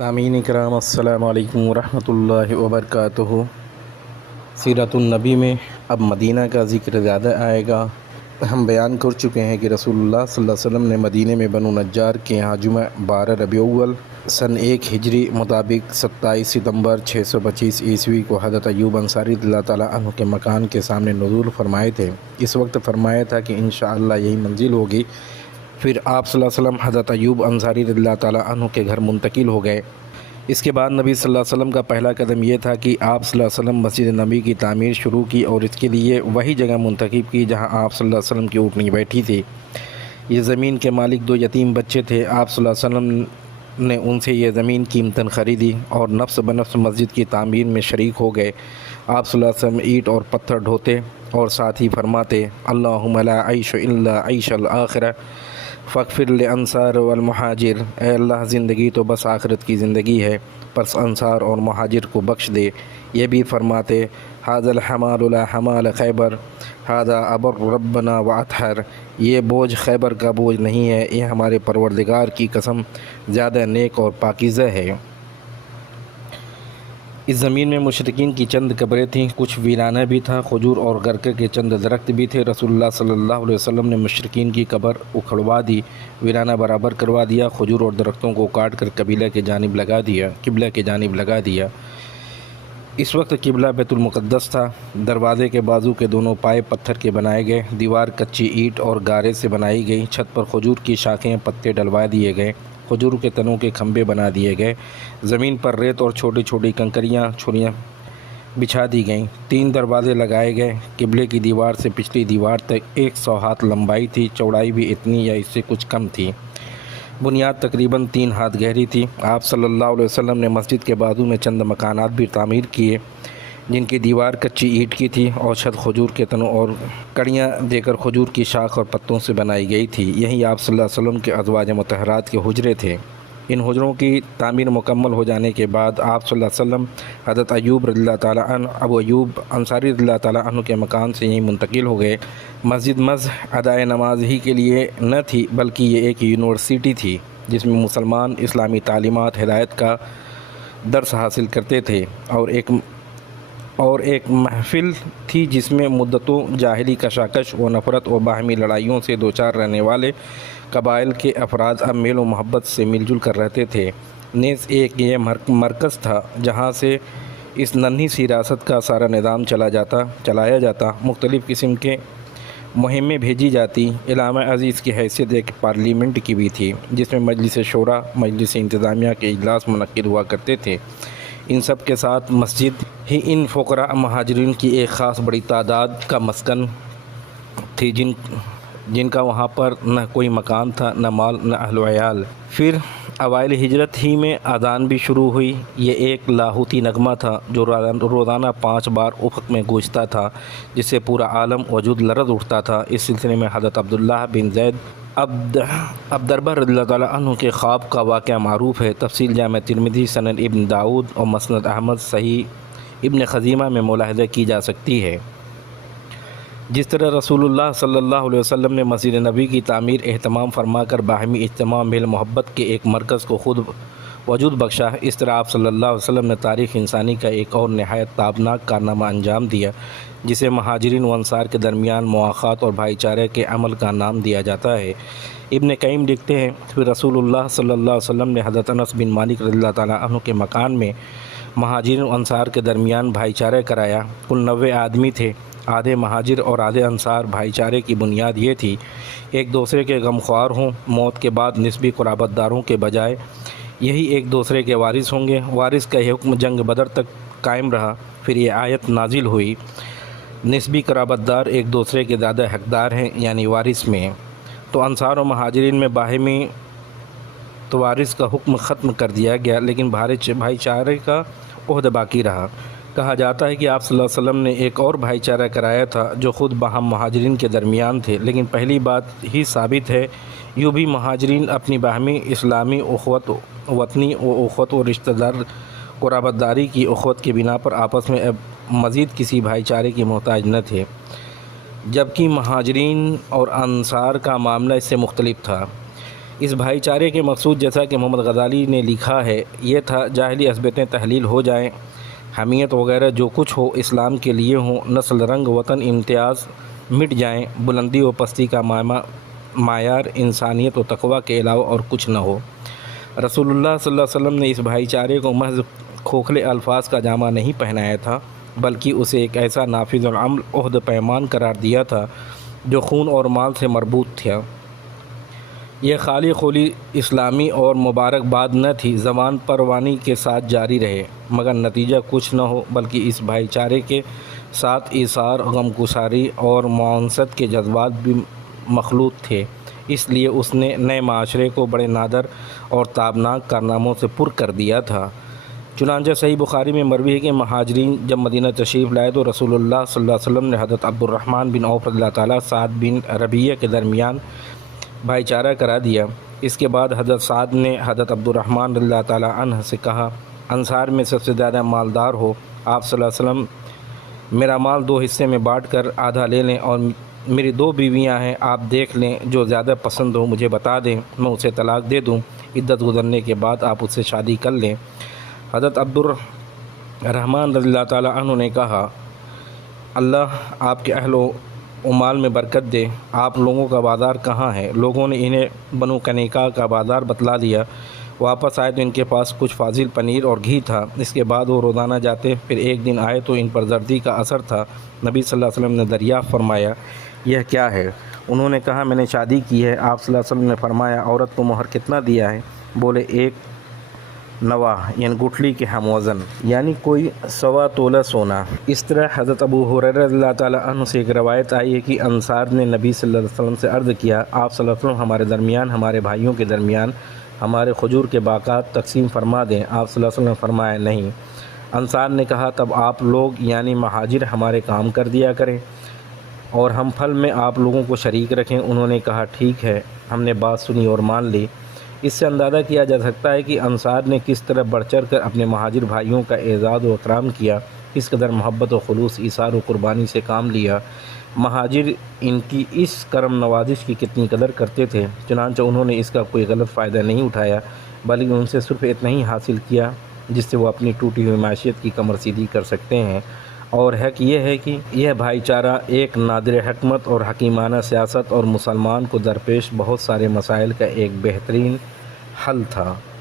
سامعین کرام السلام علیکم ورحمۃ اللہ وبرکاتہ۔ سیرت النبی میں اب مدینہ کا ذکر زیادہ آئے گا۔ ہم بیان کر چکے ہیں کہ رسول اللہ صلی اللہ علیہ وسلم نے مدینہ میں بنو نجار کے یہاں جمعہ 12 ربیع الاول سن 1 ہجری مطابق 27 ستمبر 625 عیسوی کو حضرت ایوب انصاری رضی اللہ تعالیٰ عنہ کے مکان کے سامنے نزول فرمائے تھے۔ اس وقت فرمایا تھا کہ انشاءاللہ یہی منزل ہوگی۔ پھر آپ صلی اللہ علیہ وسلم حضرت ایوب انصاری رضی اللہ تعالیٰ عنہ کے گھر منتقل ہو گئے۔ اس کے بعد نبی صلی اللہ علیہ وسلم کا پہلا قدم یہ تھا کہ آپ صلی اللہ علیہ وسلم مسجد نبی کی تعمیر شروع کی اور اس کے لیے وہی جگہ منتخب کی جہاں آپ صلی اللہ علیہ وسلم کی اونٹنی بیٹھی تھی۔ یہ زمین کے مالک 2 یتیم بچے تھے۔ آپ صلی اللہ علیہ وسلم نے ان سے یہ زمین قیمتاً خریدی اور نفس بنفس مسجد کی تعمیر میں شریک ہو گئے۔ آپ صلی اللہ علیہ وسلم اینٹ اور پتھر ڈھوتے اور ساتھ ہی فرماتے اللہم لا عیش الا عیش الآخرہ فاغفر للانصار والمہاجر، اے اللہ زندگی تو بس آخرت کی زندگی ہے، پس انصار اور مہاجر کو بخش دے۔ یہ بھی فرماتے ھذا الحمال لا حمال خیبر ھذا ابر ربنا واطہر، یہ بوجھ خیبر کا بوجھ نہیں ہے، یہ ہمارے پروردگار کی قسم زیادہ نیک اور پاکیزہ ہے۔ اس زمین میں مشرکین کی چند قبریں تھیں، کچھ ویرانہ بھی تھا، کھجور اور گرکے کے چند درخت بھی تھے۔ رسول اللہ صلی اللہ علیہ وسلم نے مشرکین کی قبر اکھڑوا دی، ویرانہ برابر کروا دیا، کھجور اور درختوں کو کاٹ کر قبلہ کی جانب لگا دیا۔ اس وقت قبلہ بیت المقدس تھا۔ دروازے کے بازو کے دونوں پائے پتھر کے بنائے گئے، دیوار کچی اینٹ اور گارے سے بنائی گئی، چھت پر کھجور کی شاخیں پتے ڈلوا دیے گئے، کھجور کے تنوں کے کھمبے بنا دیے گئے، زمین پر ریت اور چھوٹی چھوٹی کنکریاں چھریاں بچھا دی گئیں، 3 دروازے لگائے گئے۔ قبلے کی دیوار سے پچھلی دیوار تک 100 ہاتھ لمبائی تھی، چوڑائی بھی اتنی یا اس سے کچھ کم تھی، بنیاد تقریباً 3 ہاتھ گہری تھی۔ آپ صلی اللہ علیہ وسلم نے مسجد کے بازو میں چند مکانات بھی تعمیر کیے جن کی دیوار کچی اینٹ کی تھی اور چھت کھجور کے تنوں اور کڑیاں دے کر کھجور کی شاخ اور پتوں سے بنائی گئی تھی۔ یہی آپ صلی اللہ علیہ وسلم کے ازواج مطہرات کے حجرے تھے۔ ان حجروں کی تعمیر مکمل ہو جانے کے بعد آپ صلی اللہ علیہ وسلم حضرت ایوب رضی اللہ تعالیٰ عنہ ابو ایوب انصاری رضی اللہ تعالیٰ عنہ کے مکان سے یہیں منتقل ہو گئے۔ مسجد ادائے نماز ہی کے لیے نہ تھی بلکہ یہ ایک یونیورسٹی تھی جس میں مسلمان اسلامی تعلیمات ہدایت کا درس حاصل کرتے تھے، اور ایک محفل تھی جس میں مدتوں جاہلی کشاکش و نفرت و باہمی لڑائیوں سے دوچار رہنے والے قبائل کے افراد اب میل و محبت سے مل جل کر رہتے تھے۔ نیز ایک یہ مرکز تھا جہاں سے اس ننھی سی ریاست کا سارا نظام چلایا جاتا، مختلف قسم کے مہمیں بھیجی جاتی۔ علامہ عزیز کی حیثیت ایک پارلیمنٹ کی بھی تھی جس میں مجلس شورا، مجلس انتظامیہ کے اجلاس منعقد ہوا کرتے تھے۔ ان سب کے ساتھ مسجد ہی ان فقراء مہاجرین کی ایک خاص بڑی تعداد کا مسکن تھی جن کا وہاں پر نہ کوئی مکان تھا، نہ مال، نہ اہل و عیال۔ پھر اوائل ہجرت ہی میں اذان بھی شروع ہوئی۔ یہ ایک لاہوتی نغمہ تھا جو روزانہ 5 بار افق میں گونجتا تھا جس سے پورا عالم وجود لرز اٹھتا تھا۔ اس سلسلے میں حضرت عبداللہ بن زید عبدربہ رضی اللہ تعالیٰ عنہ کے خواب کا واقعہ معروف ہے۔ تفصیل جامع ترمذی، سنن ابن داؤد اور مسند احمد، صحیح ابن خزیمہ میں ملاحظہ کی جا سکتی ہے۔ جس طرح رسول اللہ صلی اللہ علیہ وسلم نے مسجد نبی کی تعمیر اہتمام فرما کر باہمی اجتماع میل محبت کے ایک مرکز کو خود وجود بخشا، اس طرح آپ صلی اللہ علیہ وسلم نے تاریخ انسانی کا ایک اور نہایت تابناک کارنامہ انجام دیا جسے مہاجرین و انصار کے درمیان مواخات اور بھائی چارے کے عمل کا نام دیا جاتا ہے۔ ابن قیم لکھتے ہیں پھر رسول اللہ صلی اللہ علیہ وسلم نے حضرت انس بن مالک رضی اللہ تعالیٰ عنہ کے مکان میں مہاجرین و انصار کے درمیان بھائی چارہ کرایا۔ کل 90 آدمی تھے، آدھے مہاجر اور آدھے انصار۔ بھائی چارے کی بنیاد یہ تھی ایک دوسرے کے غمخوار ہوں، موت کے بعد نسبی قرابت داروں کے بجائے یہی ایک دوسرے کے وارث ہوں گے۔ وارث کا یہ حکم جنگ بدر تک قائم رہا۔ پھر یہ آیت نازل ہوئی نسبی قرابت دار ایک دوسرے کے زیادہ حقدار ہیں یعنی وارث میں، تو انصار و مہاجرین میں باہمی توارث کا حکم ختم کر دیا گیا لیکن بھائی چارے کا عہد باقی رہا۔ کہا جاتا ہے کہ آپ صلی اللہ علیہ وسلم نے ایک اور بھائی چارہ کرایا تھا جو خود باہم مہاجرین کے درمیان تھے، لیکن پہلی بات ہی ثابت ہے۔ یوں بھی مہاجرین اپنی باہمی اسلامی اخوت، وطنی اخوت و رشتہ دار قرابت داری کی اخوت کی بنا پر آپس میں اب مزید کسی بھائی چارے کی محتاج نہ تھے، جبکہ مہاجرین اور انصار کا معاملہ اس سے مختلف تھا۔ اس بھائی چارے کے مقصود جیسا کہ محمد غزالی نے لکھا ہے یہ تھا جاہلی عصبتیں تحلیل ہو جائیں، حمیت وغیرہ جو کچھ ہو اسلام کے لیے ہوں، نسل رنگ وطن امتیاز مٹ جائیں، بلندی و پستی کا معیار انسانیت و تقویٰ کے علاوہ اور کچھ نہ ہو۔ رسول اللہ صلی اللہ علیہ وسلم نے اس بھائی چارے کو محض کھوکھلے الفاظ کا جامہ نہیں پہنایا تھا، بلکہ اسے ایک ایسا نافذ العمل عہد پیمان قرار دیا تھا جو خون اور مال سے مربوط تھا۔ یہ خالی خلی اسلامی اور مبارکباد نہ تھی، زبان پر وانی کے ساتھ جاری رہے، مگر نتیجہ کچھ نہ ہو، بلکہ اس بھائی چارے کے ساتھ ایثار، غمگساری اور معاونت کے جذبات بھی مخلوط تھے۔ اس لیے اس نے نئے معاشرے کو بڑے نادر اور تابناک کارناموں سے پر کر دیا تھا۔ چنانچہ صحیح بخاری میں مروی ہے کہ مہاجرین جب مدینہ تشریف لائے تو رسول اللہ صلی اللہ علیہ وسلم نے حضرت عبد الرحمن بن عوف رضی اللہ تعالیٰ سعد بن ربیعہ کے درمیان بھائی چارہ کرا دیا۔ اس کے بعد حضرت سعد نے حضرت عبد الرحمن رضی اللہ تعالیٰ عنہ سے کہا، انصار میں سب سے زیادہ مالدار ہو، آپ صلی اللہ علیہ وسلم میرا مال 2 حصے میں بانٹ کر آدھا لے لیں، اور میری 2 بیویاں ہیں، آپ دیکھ لیں جو زیادہ پسند ہو مجھے بتا دیں، میں اسے طلاق دے دوں، عدت گزرنے کے بعد آپ اس سے شادی کر لیں۔ حضرت عبد الرحمن رضی اللہ تعالیٰ عنہ نے کہا، اللہ آپ کے اہل و مال میں برکت دے، آپ لوگوں کا بازار کہاں ہے؟ لوگوں نے انہیں بنو کنیکا کا بازار بتلا دیا۔ واپس آئے تو ان کے پاس کچھ فاضل پنیر اور گھی تھا۔ اس کے بعد وہ روزانہ جاتے، پھر ایک دن آئے تو ان پر زردی کا اثر تھا۔ نبی صلی اللہ علیہ وسلم نے دریافت فرمایا، یہ کیا ہے؟ انہوں نے کہا، میں نے شادی کی ہے۔ آپ صلی اللہ علیہ وسلم نے فرمایا، عورت کو مہر کتنا دیا ہے؟ بولے، 1 نواح یعنی گٹھلی کے ہم وزن، یعنی کوئی 1.25 تولہ سونا۔ اس طرح حضرت ابو ہریرہ رضی اللہ تعالیٰ عنہ سے ایک روایت آئی ہے کہ انصار نے نبی صلی اللہ علیہ وسلم سے عرض کیا، آپ صلی اللہ علیہ وسلم ہمارے درمیان، ہمارے بھائیوں کے درمیان ہمارے کھجور کے باغات تقسیم فرما دیں۔ آپ صلی اللہ علیہ وسلم نے فرمایا، نہیں۔ انصار نے کہا، تب آپ لوگ یعنی مہاجر ہمارے کام کر دیا کریں اور ہم پھل میں آپ لوگوں کو شریک رکھیں۔ انہوں نے کہا، ٹھیک ہے، ہم نے بات سنی اور مان لی۔ اس سے اندازہ کیا جا سکتا ہے کہ انصار نے کس طرح بڑھ چڑھ کر اپنے مہاجر بھائیوں کا اعزاز و اکرام کیا، کس قدر محبت و خلوص، ایثار و قربانی سے کام لیا۔ مہاجر ان کی اس کرم نوازش کی کتنی قدر کرتے تھے، چنانچہ انہوں نے اس کا کوئی غلط فائدہ نہیں اٹھایا، بلکہ ان سے صرف اتنا ہی حاصل کیا جس سے وہ اپنی ٹوٹی ہوئی معیشت کی کمر سیدھی کر سکتے ہیں۔ اور حق یہ ہے کہ یہ بھائی چارہ ایک نادر حکمت اور حکیمانہ سیاست اور مسلمان کو درپیش بہت سارے مسائل کا ایک بہترین حل تھا۔